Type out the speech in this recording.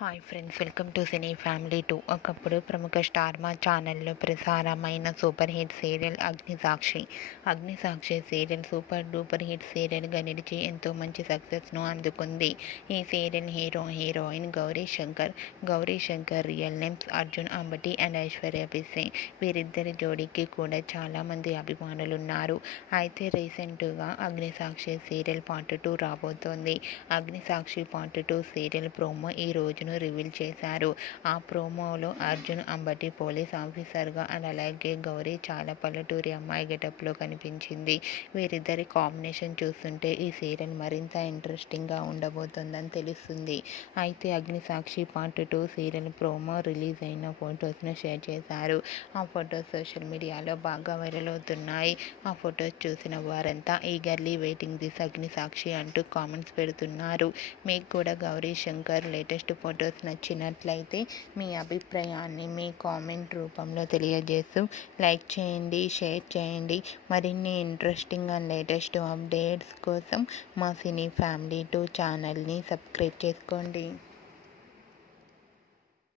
Hi friends, welcome to cine family 2. ఒకప్పుడు ప్రముఖ star Maa ఛానల్లో ప్రసారమైన super hit serial Agnisakshi serial super duper hit సీరియల్గా నిలిచి ఎంతో మంచి సక్సెస్ను అందుకుంది. ఈ serial heroine Gauri Shankar real names Arjun Ambati and Aishwarya Pisse. వీరిద్దరి జోడీకి కూడా చాలామంది అభిమానులున్నారు. అయితే రీసెంట్గా అగ్నిసాక్షి సీరియల్ పార్ట్ 2 రాబోతోంది. అగ్నిసాక్షి పార్ట్ 2 సీరియల్ ప్రోమో ఈ రోజున రివీల్ చేశారు. ఆ ప్రోమోలో అర్జున్ అంబటి పోలీస్ ఆఫీసర్గా అండ్ అలాగే గౌరీ చాలా పల్లెటూరి అమ్మాయి గెటప్లో కనిపించింది. వీరిద్దరి కాంబినేషన్ చూస్తుంటే ఈ సీరియల్ మరింత ఇంట్రెస్టింగ్గా ఉండబోతోందని తెలుస్తుంది. అయితే Agnisakshi part 2 serial promo release అయిన ఫొటోస్ను షేర్ చేశారు. ఆ ఫొటోస్ సోషల్ మీడియాలో బాగా వైరల్ అవుతున్నాయి. ఆ ఫొటోస్ చూసిన వారంతా ఈగర్లీ వెయిటింగ్ దిస్ అగ్నిసాక్షి అంటూ కామెంట్స్ పెడుతున్నారు. మీకు కూడా గౌరీ శంకర్ లేటెస్ట్ ఫొటోస్ నచ్చినట్లయితే మీ అభిప్రాయాన్ని మీ కామెంట్ రూపంలో తెలియజేస్తూ లైక్ చేయండి, షేర్ చేయండి. మరిన్ని ఇంట్రెస్టింగ్ అండ్ లేటెస్ట్ అప్డేట్స్ కోసం మా సినీ ఫ్యామిలీ 2 ఛానల్ని సబ్స్క్రైబ్ చేసుకోండి.